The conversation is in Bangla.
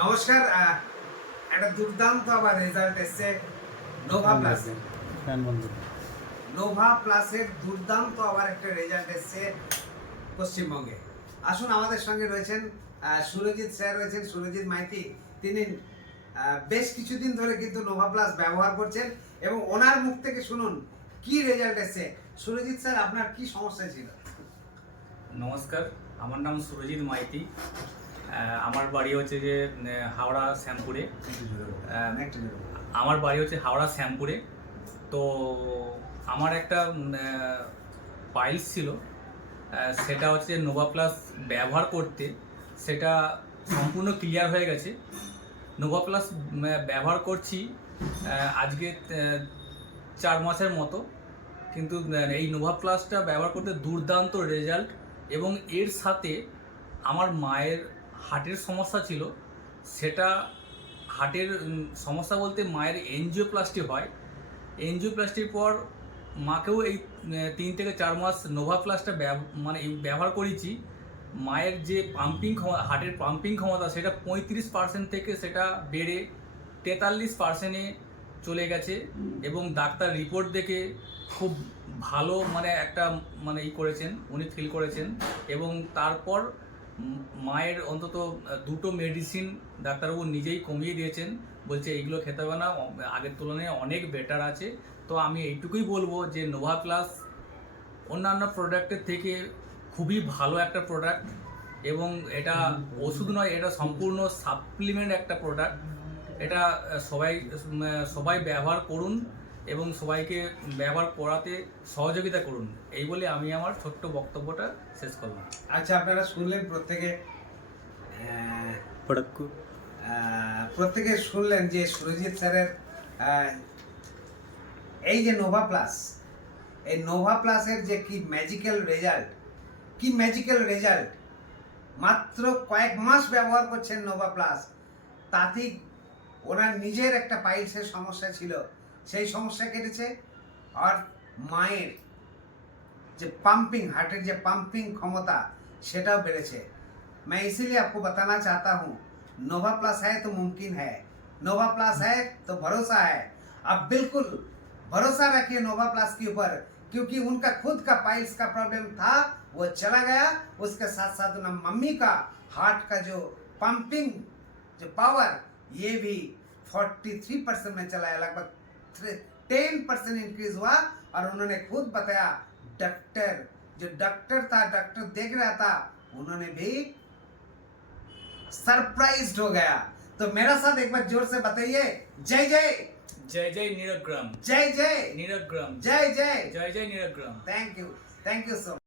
নমস্কার। একটা দুর্দান্ত আবার রেজাল্ট এসছে নোভা প্লাসে। নোভা প্লাসের দুর্দান্ত আবার একটা রেজাল্ট এসছে পশ্চিমবঙ্গে। আসুন, আমাদের সঙ্গে রয়েছেন সুরজিৎ স্যার, রয়েছেন সুরজিৎ মাইতি। তিনি বেশ কিছুদিন ধরে কিন্তু নোভা প্লাস ব্যবহার করছেন এবং ওনার মুখ থেকে শুনুন কি রেজাল্ট এসছে। সুরজিৎ স্যার, আপনার কি সমস্যা ছিল? নমস্কার, আমার নাম সুরজিৎ মাইতি। আমার বাড়ি হচ্ছে যে হাওড়া শ্যামপুরে। তো আমার একটা পাইলস ছিল, সেটা হচ্ছে নোভা প্লাস ব্যবহার করতে সেটা সম্পূর্ণ ক্লিয়ার হয়ে গেছে। নোভা প্লাস ব্যবহার করছি আজকে 4 মাসের মতো, কিন্তু এই নোভা প্লাসটা ব্যবহার করতে দুর্দান্ত রেজাল্ট। এবং এর সাথে আমার মায়ের হার্টের সমস্যা ছিল, সেটা হার্টের সমস্যা বলতে মায়ের এনজিওপ্লাস্টি হয়। এনজিওপ্লাস্টির পর মাকেও এই 3 থেকে 4 মাস নোভা প্লাসটা ব্যবহার করেছি। মায়ের যে হার্টের পাম্পিং ক্ষমতা সেটা 35% থেকে সেটা বেড়ে 43%-এ চলে গেছে। এবং ডাক্তার রিপোর্ট দেখে খুব ভালো একটা করেছেন, উনি ফিল করেছেন। এবং তারপর মায়ের অন্তত 2টো মেডিসিন ডাক্তারবাবু নিজেই কমিয়ে দিয়েছেন, বলছে এইগুলো খেতে হবে না, আগের তুলনায় অনেক বেটার আছে। তো আমি এইটুকুই বলবো যে নোভা প্লাস অন্যান্য প্রোডাক্টের থেকে খুবই ভালো একটা প্রোডাক্ট। এবং এটা ওষুধ নয়, এটা সম্পূর্ণ সাপ্লিমেন্ট একটা প্রোডাক্ট। এটা সবাই ব্যবহার করুন এবং সবাইকে ব্যবহার করাতে সহযোগিতা করুন, এই বলে আমি আমার ছোট্ট বক্তব্যটা শেষ করলাম। আচ্ছা, আপনারা শুনলেন প্রত্যেকে শুনলেন যে সুরজিৎ স্যারের এই যে নোভা প্লাস, এই নোভা প্লাসের যে কি ম্যাজিক্যাল রেজাল্ট। মাত্র কয়েক মাস ব্যবহার করছেন নোভা প্লাস, তাতেই ওনার নিজের একটা পাইলসের সমস্যা ছিল, সেই সমস্যা কেটেছে। আর মায়ের যে हार्टेर जो पंपिंग क्षमता सेटाও বেড়েছে। मैं इसीलिए आपको बताना चाहता हूँ, नोवा प्लस है तो मुमकिन है, नोवा प्लस है तो भरोसा है। आप बिल्कुल भरोसा रखिए नोवा प्लस के ऊपर, क्योंकि उनका खुद का पाइल्स का प्रॉब्लम था, वो चला गया। उसके साथ साथ ना मम्मी का हार्ट का जो पंपिंग जो पावर, ये भी 43% में चला है, लगभग 10% इंक्रीज हुआ। और उन्होंने खुद बताया, डॉक्टर देख रहा था, उन्होंने भी सरप्राइज्ड हो गया। तो मेरा साथ एक बार जोर से बताइए, जय जय जय जय नीरग्राम, जय जय नीरग्राम, जय जय जय जय नीरग्राम। Thank you so much.